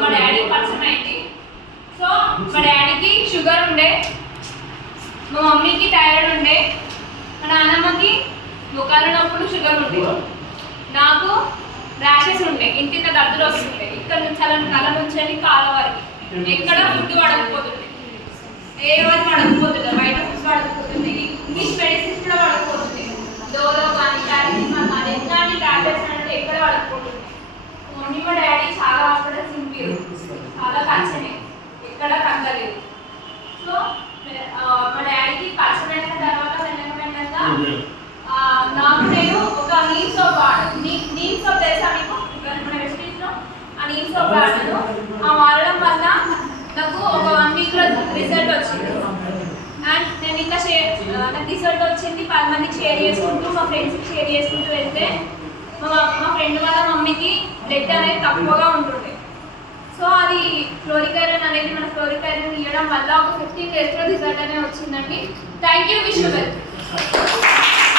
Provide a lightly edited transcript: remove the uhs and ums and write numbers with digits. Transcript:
మా డాడీ పరిచయం అయింది. సో మా డాడీకి షుగర్ ఉండే, మా మమ్మీకి థైరాయిడ్ ఉండే, మా నాన్నమ్మకి ముఖాల నొప్పులు షుగర్ ఉండే, నాకు ర్యాషెస్ ఉండే, ఇంత దద్దులు వస్తుండే, ఇక్కడ నుంచి అలా తల నుంచి కాళ్ళ వరకు. ఎక్కడ ఫుడ్ పడకపోతుండే, ఏ వారు పడకపోతుండే, బయట ఫుడ్ పడకపోతుంది, ఇంగ్లీష్ మెడిసిన్స్ కూడా పడకపోతుంది, డోలో కానీ పారాసిటమాల్ కానీ ఎట్లాంటి టాబ్లెట్స్ అంటే ఎక్కడ పడకపోతుంది. మమ్మీ మా డాడీ చాలా హాస్పిటల్స్ నింపారు, చాలా ఖర్చునే, ఎక్కడ తగ్గలేదు. సో మా డాడీకి పరిచయం అయిన తర్వాత వెనక నాకు నేను ఒక నీమ్ సోప్ వాడాను. నీమ్ సోప్ తెలుసా మీకు? మన వెస్టీజ్లో ఆ నీమ్ సోప్ వాడాను. ఆ వాడడం వల్ల నాకు ఒక 1 వీక్లో రిజల్ట్ వచ్చింది. అండ్ నేను ఇంకా నాకు రిజల్ట్ వచ్చింది, 10 మందికి షేర్ చేసుకుంటూ, మా ఫ్రెండ్స్కి షేర్ చేసుకుంటూ వెళ్తే మా ఫ్రెండ్ వాళ్ళ మమ్మీకి బ్లడ్ అనేది తక్కువగా ఉంటుండే. సో అది ఫ్లోరిక్ ఐరన్ అనేది మన ఫ్లోరిక్ ఐరన్ ఇవ్వడం వల్ల ఒక 15 డేస్లో రిజల్ట్ అనేది వచ్చిందండి. థ్యాంక్ యూ విష్ణు గారు.